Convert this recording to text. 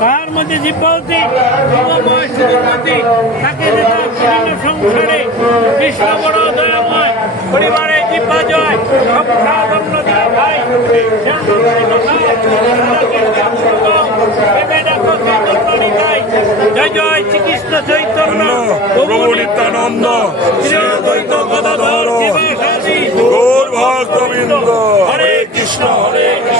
তাহার মধ্যে জীববতী ভগময় সুখমতী তাকে বিভিন্ন সংসারে কৃষ্ণ বড় দয়াময় পরিবারে জিব্বা জয় সংসারন্ন দিয়ে ভাই জয় জয় শ্রীকৃষ্ণ চৈতন্য প্রভু নিত্যানন্দ শ্রী অদ্বৈত গদাধর হরে কৃষ্ণ হরে কৃষ্ণ।